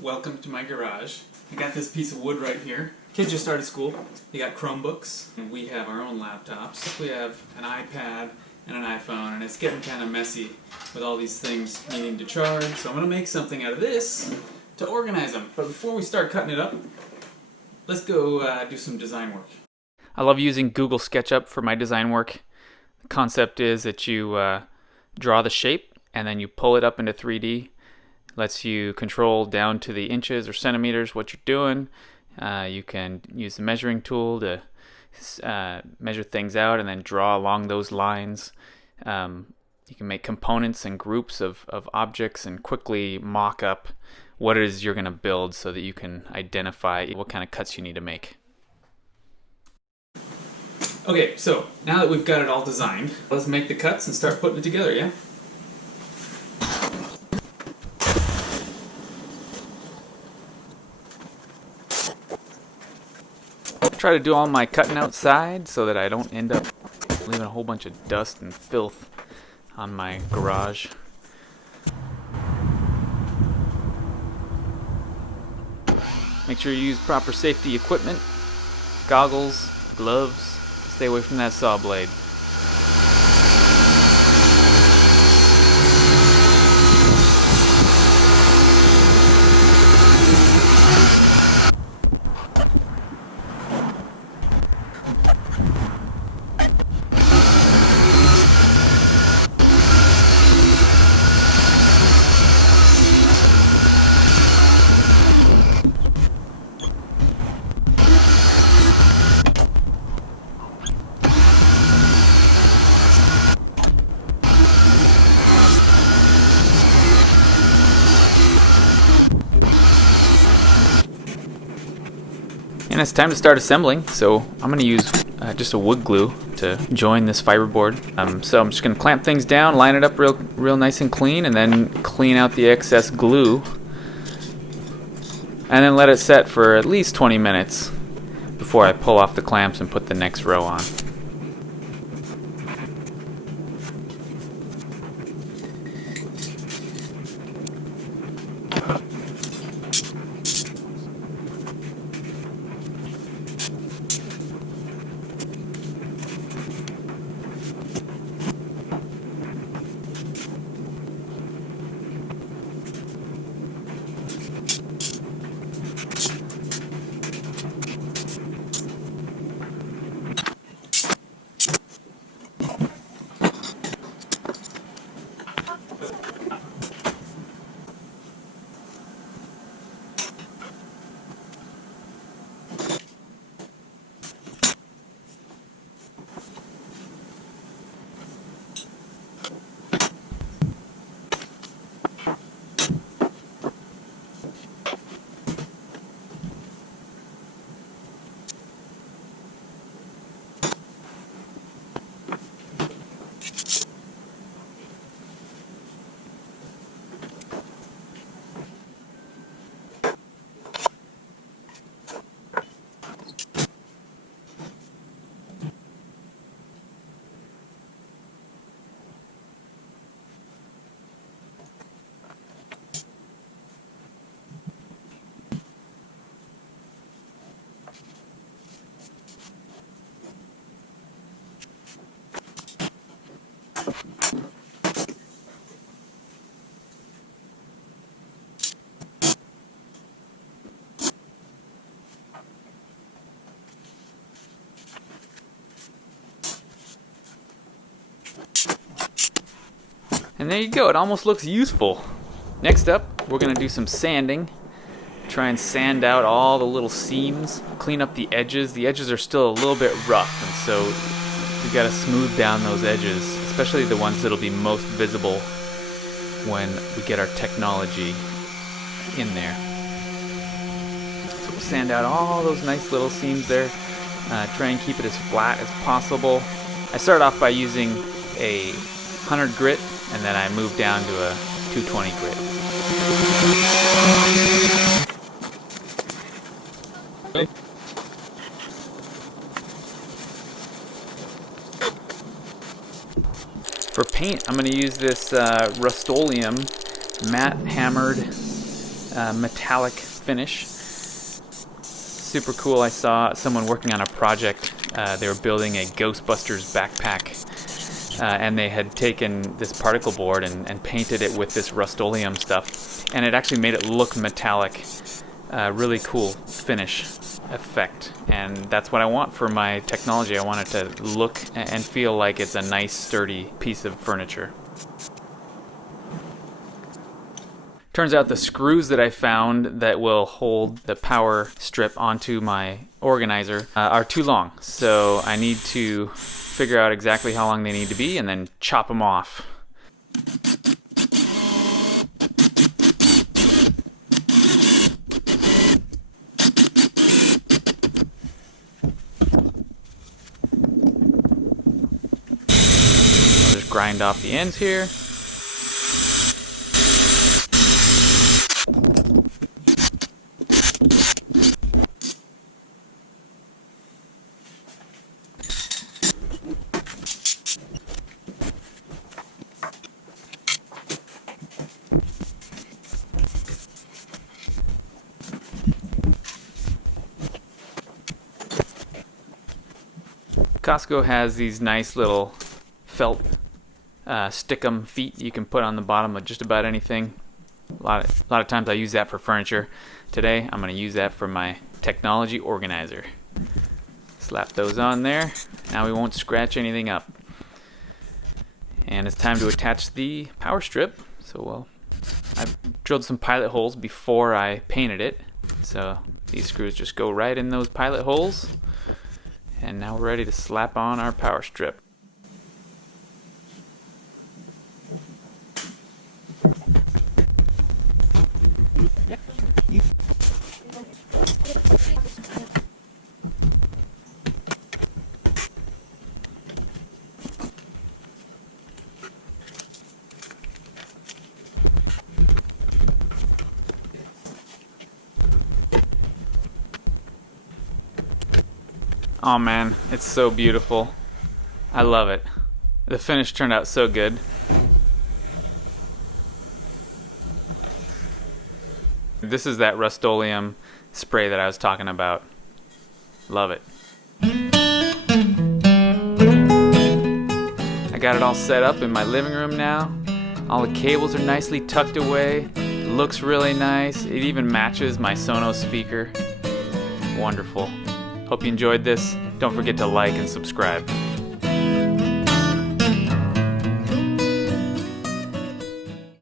Welcome to my garage. I got this piece of wood right here. Kids just started school. They got Chromebooks, and we have our own laptops. We have an iPad and an iPhone, and it's getting kind of messy with all these things needing to charge. So I'm going to make something out of this to organize them. But before we start cutting it up, let's go do some design work. I love using Google SketchUp for my design work. The concept is that you draw the shape and then you pull it up into 3D. Lets you control down to the inches or centimeters what you're doing. You can use the measuring tool to measure things out and then draw along those lines. You can make components and groups of objects and quickly mock up what it is you're going to build so that you can identify what kind of cuts you need to make. Okay, so now that we've got it all designed, let's make the cuts and start putting it together, yeah? Try to do all my cutting outside so that I don't end up leaving a whole bunch of dust and filth on my garage. Make sure you use proper safety equipment, goggles, gloves, stay away from that saw blade. And it's time to start assembling, so I'm going to use just a wood glue to join this fiberboard. So I'm just going to clamp things down, line it up real nice and clean, and then clean out the excess glue. And then let it set for at least 20 minutes before I pull off the clamps and put the next row on. And there you go, it almost looks useful. Next up, we're going to do some sanding. Try and sand out all the little seams, clean up the edges. The edges are still a little bit rough, and so we got to smooth down those edges, especially the ones that'll be most visible when we get our technology in there. So we'll sand out all those nice little seams there. Try and keep it as flat as possible. I start off by using a 100 grit, and then I move down to a 220 grit. For paint, I'm going to use this Rust-Oleum matte hammered metallic finish. Super cool. I saw someone working on a project. They were building a Ghostbusters backpack, and they had taken this particle board and painted it with this Rust-Oleum stuff, and it actually made it look metallic. Really cool finish effect, and that's what I want for my technology. I want it to look and feel like it's a nice, sturdy piece of furniture. Turns out the screws that I found that will hold the power strip onto my organizer are too long, so I need to figure out exactly how long they need to be and then chop them off. I'll just grind off the ends here. Costco has these nice little felt stick-em feet you can put on the bottom of just about anything. A lot of times I use that for furniture. Today I'm going to use that for my technology organizer. Slap those on there. Now we won't scratch anything up. And it's time to attach the power strip. So I drilled some pilot holes before I painted it. So these screws just go right in those pilot holes. And now we're ready to slap on our power strip. Oh man, it's so beautiful. I love it. The finish turned out so good. This is that Rust-Oleum spray that I was talking about. Love it. I got it all set up in my living room now. All the cables are nicely tucked away. Looks really nice. It even matches my Sonos speaker. Wonderful. Hope you enjoyed this. Don't forget to like and subscribe.